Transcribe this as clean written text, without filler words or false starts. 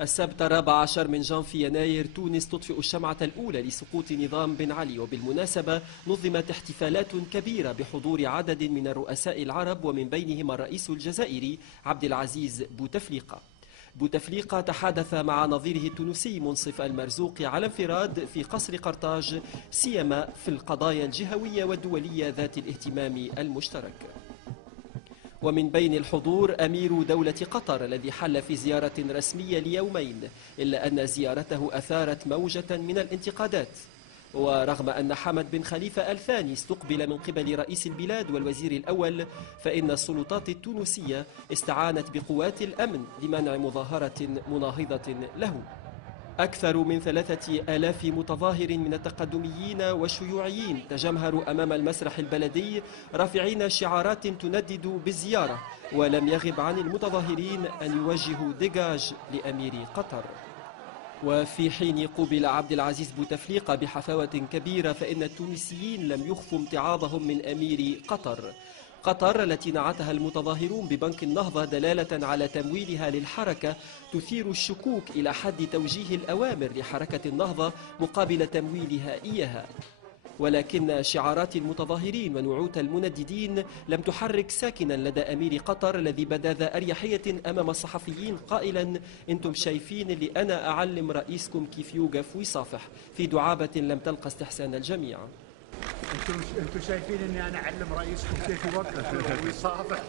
السبت 14 من جانفي يناير تونس تطفئ الشمعة الأولى لسقوط نظام بن علي، وبالمناسبة نظمت احتفالات كبيرة بحضور عدد من الرؤساء العرب ومن بينهم الرئيس الجزائري عبد العزيز بوتفليقة. بوتفليقة تحادث مع نظيره التونسي منصف المرزوق على انفراد في قصر قرطاج، سيما في القضايا الجهوية والدولية ذات الاهتمام المشترك. ومن بين الحضور أمير دولة قطر الذي حل في زيارة رسمية ليومين، إلا أن زيارته أثارت موجة من الانتقادات. ورغم أن حمد بن خليفة الثاني استقبل من قبل رئيس البلاد والوزير الأول، فإن السلطات التونسية استعانت بقوات الأمن لمنع مظاهرة مناهضة له. أكثر من 3000 متظاهر من التقدميين والشيوعيين تجمهروا أمام المسرح البلدي رافعين شعارات تندد بالزيارة، ولم يغب عن المتظاهرين أن يوجهوا ديجاج لأمير قطر. وفي حين قوبل عبد العزيز بوتفليقة بحفاوة كبيرة، فإن التونسيين لم يخفوا امتعاضهم من أمير قطر. قطر التي نعتها المتظاهرون ببنك النهضة دلالة على تمويلها للحركة تثير الشكوك إلى حد توجيه الأوامر لحركة النهضة مقابل تمويلها إياها. ولكن شعارات المتظاهرين ونعوت المنددين لم تحرك ساكنا لدى أمير قطر، الذي بدا ذا أريحية أمام الصحفيين قائلا: انتم شايفين اللي أنا أعلم رئيسكم كيف يوقف ويصافح، في دعابة لم تلقى استحسان الجميع. انتم شايفين اني انا اعلم رئيسكم كيف يوقف ويصافح؟